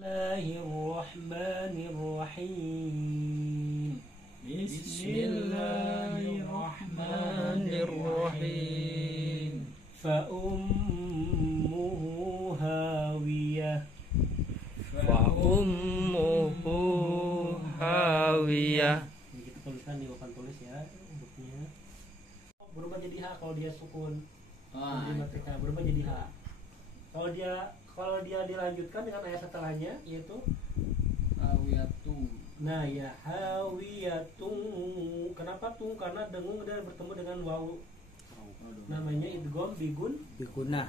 Bismillahirrahmanirrahim. Bismillahirrahmanirrahim. Fa ummuhu hawiyah. Fa ummuhu hawiyah. Ini kita tuliskan di papan tulis ya bukunya. Berubah jadi H kalau dia sukun. Di matrika berubah jadi H. Kalau dia dilanjutkan dengan ayat setelahnya yaitu Hawiyatu. nah ya hawiyatu. Kenapa tuh? Karena dengung dia bertemu dengan waw. Namanya idgham bigunah.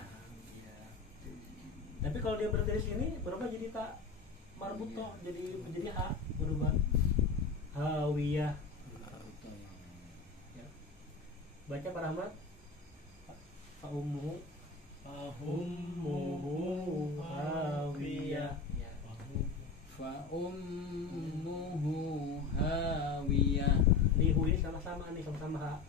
Ya. Tapi kalau dia berarti di sini berubah jadi tak marbutoh, jadi menjadi H, berubah hawiyah. Ya. Baca Pak Rahmat. Fa ummuhu hawiyah. Ya. Fa ummuhu hawiyah. Di hu ini sama-sama nih, sama-sama H.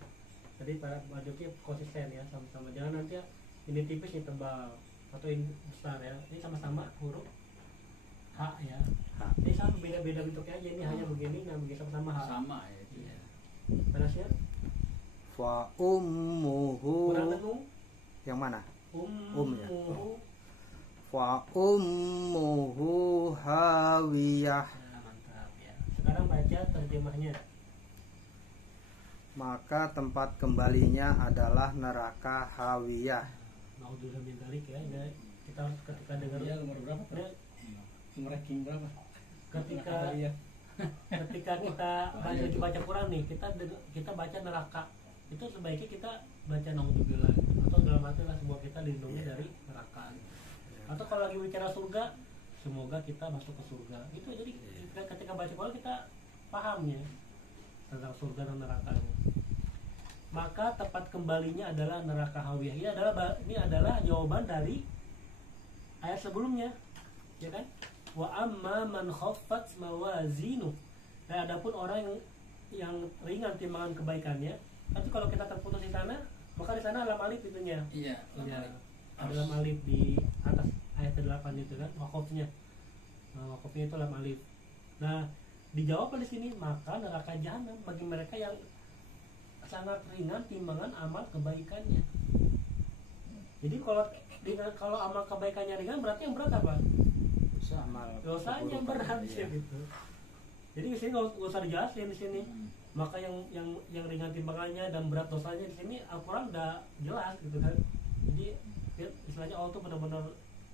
Jadi Pak Joki konsisten ya, sama-sama. Jangan nanti ini tipis ini tebal atau ini besar ya. Ini sama-sama huruf H ya. Ini sama beda-beda bentuknya aja. Ini hanya begini, nah begini sama-sama H. Sama ya itu ya. Panasnya? Fa ummuhu. Kurang dengung? Yang mana? Ya. Fa ummuhu hawiyah. Nah, mantap ya. Sekarang baca terjemahnya. Maka tempat kembalinya adalah neraka hawiyah. Naudzubillah min dzalik ya. Kita harus ketika dengar Iya, nomor berapa? Nomor ranking berapa? ketika kita baca Quran nih, kita baca neraka. Itu sebaiknya kita baca naudzubillah atau dalam arti lah semoga kita dilindungi dari neraka. Atau kalau lagi bicara surga, semoga kita masuk ke surga. Itu jadi ketika baca Quran kita pahamnya tentang surga dan neraka. Maka tempat kembalinya adalah neraka hawiyah. Ini adalah jawaban dari ayat sebelumnya, ya kan? Wa amma man khaffat mawazinu. Nah, adapun orang yang ringan timbangan kebaikannya, nanti kalau kita terputus di sana, maka di sana lam alif itunya. Iya, Ya, ada lam alif di atas ayat 8 itu kan, wakofnya. Nah, wakofnya itu lam alif. Nah, dijawab di sini, maka neraka jahanam bagi mereka yang sangat ringan timbangan amal kebaikannya. Jadi kalau amal kebaikannya ringan, berarti yang berat apa? Dosanya berat sih gitu. Jadi di sini nggak usah dijelasin di sini. Maka yang ringan timbangannya dan berat dosanya di sini Al-Quran udah jelas gitu kan. Jadi istilahnya Allah tuh benar-benar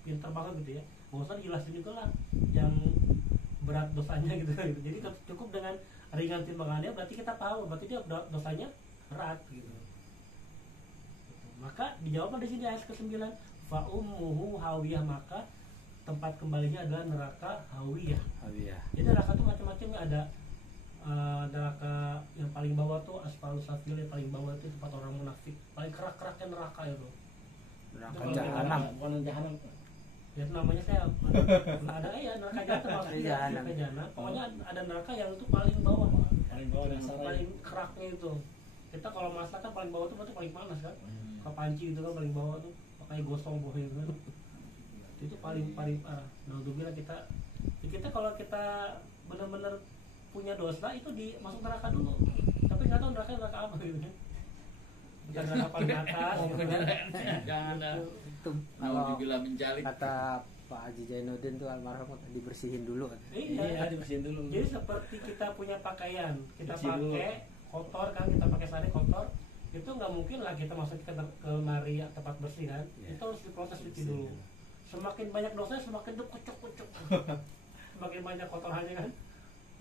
pintar banget gitu ya. Nggak usah dijelasin juga lah yang berat dosanya gitu kan. Jadi cukup dengan ringan timbangannya berarti kita tahu berarti dia dosanya berat gitu. Maka dijawab di sini ayat ke-9, fa ummuhu hawiyah, maka tempat kembalinya adalah neraka hawiyah. Jadi neraka itu macam-macam ya, ada neraka yang paling bawah tuh asfalus safil, yang paling bawah itu tempat orang munafik, paling kerak-keraknya neraka itu. Neraka jahanam. Bukan jahanam. Ya namanya saya ada ya neraka jahanam. Pokoknya ada neraka yang itu paling bawah. Paling bawah dasar. Paling keraknya itu. Kita kalau masak kan paling bawah itu berarti paling panas kan. Ke panci itu kan paling bawah tuh pakai gosong boh itu kan. Itu paling parah. Naudzubillah kita kalau kita benar-benar punya dosa itu masuk neraka dulu. Tapi nggak tahu neraka apa gitu kan. Bukan neraka paling atas gitu kan. Jangan ada. Itu Naudzubillah menjalik. kata Pak Haji Zainuddin tuh almarhum dibersihin dulu. Iya, dibersihin dulu. Jadi seperti kita punya pakaian, kita Cuci dulu. pakai kotor kan, kita pakai sari kotor, itu nggak mungkin lah kita masuk ke lemari tempat bersih kan. Itu harus diproses cuci dulu. Semakin banyak dosanya semakin kucuk-kucuk. Semakin banyak kotorannya kan.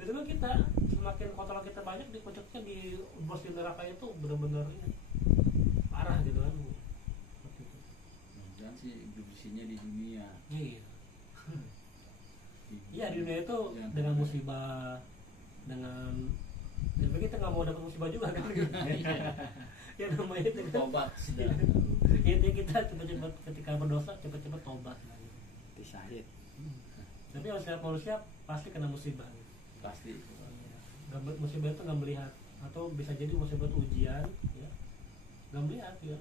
Itu kan kita semakin kotoran kita banyak, dikucuknya di bos di neraka itu benar-benar parah gitu kan. Dan sih bersihnya di dunia. Iya. Iya, di dunia itu dengan musibah, dengan tapi kita nggak mau dapat musibah juga kan gitu. Ya namanya itu kan Tobat sudah. intinya kita cepat-cepat ketika berdosa cepat-cepat tobat lah gitu. Disahid. Tapi kalau setiap manusia pasti kena musibah gitu. Pasti. Musibah itu nggak melihat, atau bisa jadi musibah itu ujian ya, nggak melihat ya,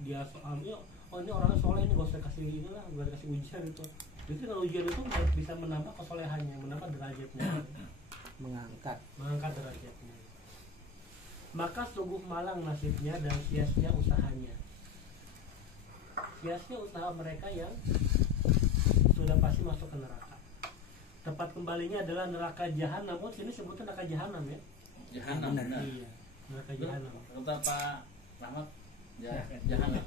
dia soalnya oh ini orangnya soleh, ini gak usah kasih inilah, gak usah kasih ujian gitu. Justru kalau ujian itu bisa menambah kesolehannya, menambah derajatnya, mengangkat derajatnya. Maka sungguh malang nasibnya dan sia-sia usahanya. Sia-sia usaha mereka yang sudah pasti masuk ke neraka. Tempat kembalinya adalah neraka jahanam. Oh, sini sebutnya neraka jahanam ya. Jahanam benar. Iya, neraka jahanam. Kata Pak Rahmat, jahanam.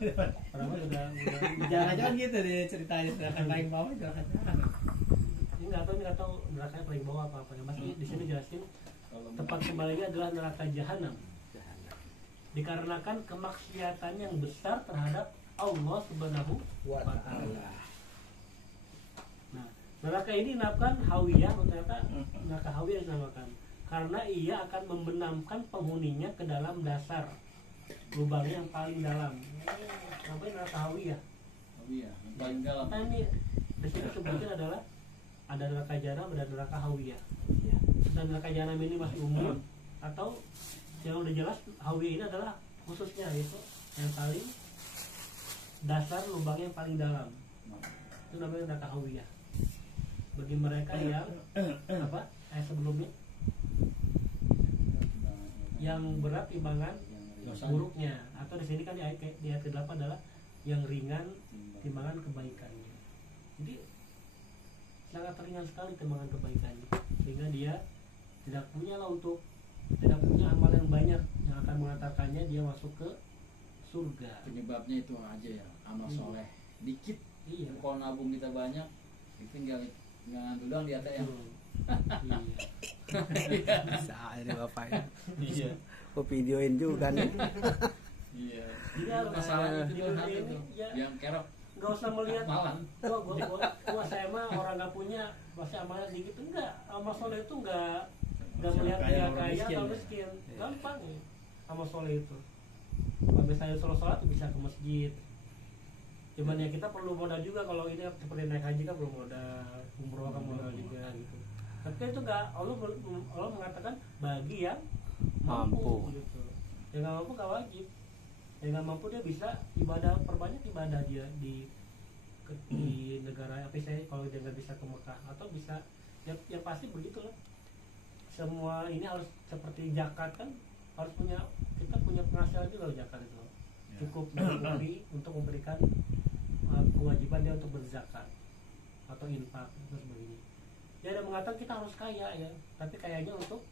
Orang udah Jangan-jangan gitu deh ceritanya neraka paling bawah neraka jahanam. ini nggak tahu nerakanya paling bawah apa ya. Mas di sini jelasin tempat kembalinya adalah neraka jahanam. Dikarenakan kemaksiatan yang besar terhadap Allah Subhanahu wa Ta'ala. Nah, neraka ini dinamakan hawiyah, ternyata neraka hawiyah dinamakan karena ia akan membenamkan penghuninya ke dalam dasar lubang yang paling dalam. Sampai neraka hawiyah. Oh iya, yang paling dalam. Nah, ini di sini sebutnya adalah ada neraka jahanam, ada neraka hawiyah. Dan neraka jahanam ini masih umum atau yang udah jelas hawiyah ini adalah khususnya itu yang paling dasar lubang yang paling dalam. Itu namanya neraka hawiyah. Bagi mereka yang apa? Sebelumnya yang berat timbangan buruknya, atau di sini kan di ayat ke-8 adalah yang ringan timbangan kebaikannya. Jadi sangat ringan sekali timbangan kebaikannya, sehingga dia tidak punya amal yang banyak yang akan mengantarkannya dia masuk ke surga. Penyebabnya itu aja ya, amal soleh dikit. Iya. Kalau nabung kita banyak, itu tinggal ngantul doang di ATM. Iya. Bisa ini bapak ya. Iya. Kok videoin juga nih. Iya. Jadi harus Masalah di itu dunia satu ini tuh, ya yang kerok nggak usah melihat malam. gua saya mah orang nggak punya masih amalnya dikit, enggak. Amal soleh itu enggak melihat dia kaya atau miskin, gampang ya amal soleh itu. Kalau misalnya sholat tuh bisa ke masjid, cuman ya kita perlu modal juga. Kalau ini seperti naik haji kan perlu modal, umroh kan modal juga gitu. Tapi itu enggak, Allah mengatakan bagi yang mampu gitu. Yang nggak mampu nggak wajib. Yang nggak mampu dia bisa ibadah, perbanyak ibadah dia di negara apa saya kalau dia nggak bisa ke Mekah atau bisa ya pasti begitulah. Semua ini harus seperti zakat kan, harus kita punya penghasilan juga loh zakat itu. Cukup mencukupi untuk memberikan kewajiban dia untuk berzakat atau infak dan sebagainya. Dia ada mengatakan kita harus kaya ya, tapi kayanya untuk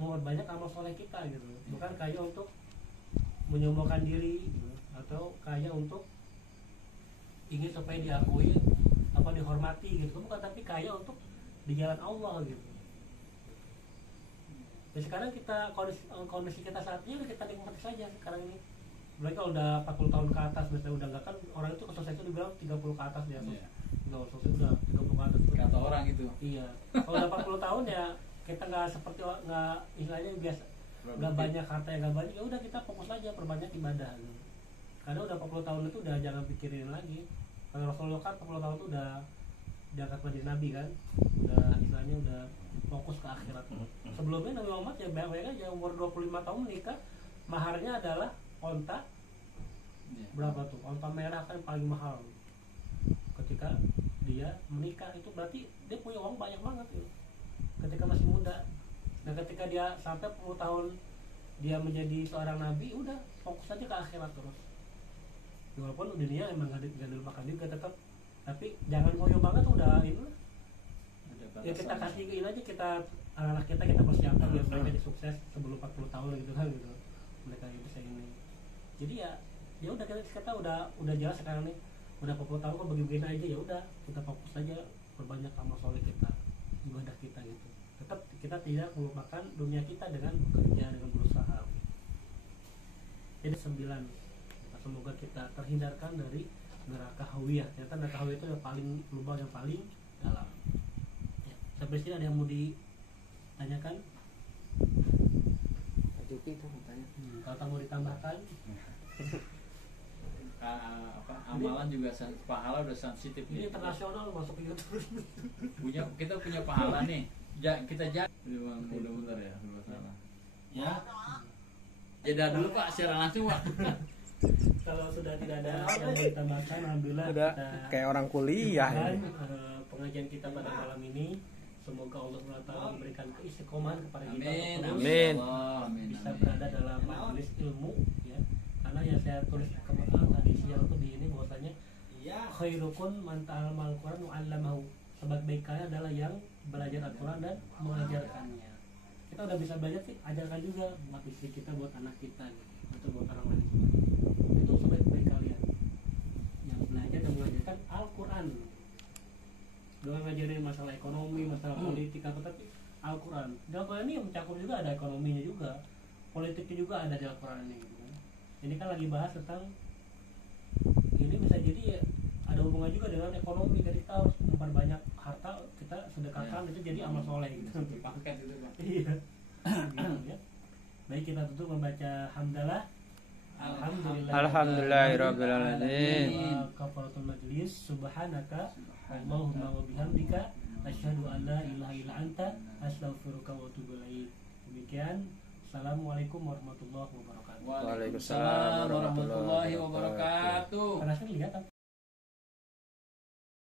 memperbanyak amal soleh kita gitu, bukan kaya untuk menyombongkan diri gitu, atau kaya untuk ingin supaya diakui apa dihormati gitu, bukan, tapi kaya untuk di jalan Allah gitu. Ya sekarang kita kondisi kita saat ini kita nikmati saja sekarang ini. Mereka udah 40 tahun ke atas, misalnya udah enggak kan orang itu sukses itu dibilang 30 ke atas dia tuh. Enggak sukses udah 30 ke atas. Kata orang itu. Iya. Kalau udah 40 tahun ya kita nggak seperti nggak istilahnya biasa, nggak banyak harta yang nggak banyak, ya udah kita fokus aja perbanyak ibadah gitu. Karena udah 40 tahun itu udah jangan pikirin lagi. Kalau Rasulullah kan 40 tahun itu udah diangkat menjadi nabi kan, udah istilahnya udah fokus ke akhirat. Sebelumnya Nabi Muhammad ya banyak aja umur 25 tahun menikah, maharnya adalah onta berapa tuh, onta merah kan paling mahal. Ketika dia menikah itu berarti dia punya uang banyak banget gitu, ketika masih muda. Nah ketika dia sampai 10 tahun dia menjadi seorang nabi, udah fokus aja ke akhirat terus. Walaupun dunia emang gak dilupakan juga tetap, tapi jangan ngoyo banget udah ini lah. Ya kita kasihin aja, kita anak-anak kita persiapkan biar mereka sukses sebelum 40 tahun gitu kan gitu, mereka yang bisa ini. Jadi ya udah kita udah jelas sekarang nih, udah 40 tahun kok begini aja, ya udah kita fokus aja perbanyak amal soleh kita, ibadah kita gitu. Tetap kita tidak melupakan dunia kita dengan bekerja, dengan berusaha. Jadi 9, semoga kita terhindarkan dari neraka hawiyah. Ternyata neraka hawiyah itu yang paling lubang yang paling dalam. Ya, sampai sini ada yang mau ditanyakan? Kalau mau ditambahkan? Amalan juga pahala udah sensitif Ini nih. internasional masuk ke YouTube. Kita punya pahala nih. Kita mudah-mudahan ya, salah. Ya. Jeda dulu Pak, secara langsung Pak. Kalau sudah tidak ada yang mau ditambahkan, alhamdulillah Udah kita kayak orang kuliah cukupkan, ini. pengajian kita pada malam ini. Semoga Allah SWT memberikan keistiqomahan kepada kita Amin. untuk terus Amin. Amin. bisa berada dalam majelis ilmu, ya. Karena yang saya tulis tadi siang itu di ini bahwasanya khairukum man ta'allamal Qur'an wa 'allamahu. Sebaik-baik kalian adalah yang belajar Al-Qur'an dan mengajarkannya. Kita udah bisa belajar sih, ajarkan juga buat istri kita, buat anak kita, gitu. Atau buat orang lain. Itu sebaik-baik kalian yang belajar dan mengajarkan Al-Qur'an. Jangan ngajarin masalah ekonomi, masalah politik apa, tapi Al-Qur'an. Di Al-Qur'an ini mencakup juga ada ekonominya juga, politiknya juga ada di Al-Qur'an ini. Gitu. Ini kan lagi bahas tentang ini bisa jadi ya, ada hubungan juga dengan ekonomi. Jadi kita harus memperbanyak harta, kita sedekahkan itu jadi amal soleh gitu. Paket itu Pak. Iya. Gitu, ya. Baik, kita tutup membaca hamdalah. Alhamdulillahirabbil alamin. Wa kafaratul majlis. Subhanaka Allahumma wa bihamdika asyhadu an la ilaha illa anta astaghfiruka wa atubu ilaik. Demikian. Assalamualaikum warahmatullahi wabarakatuh. Waalaikumsalam warahmatullahi wabarakatuh. Karena saya lihat apa?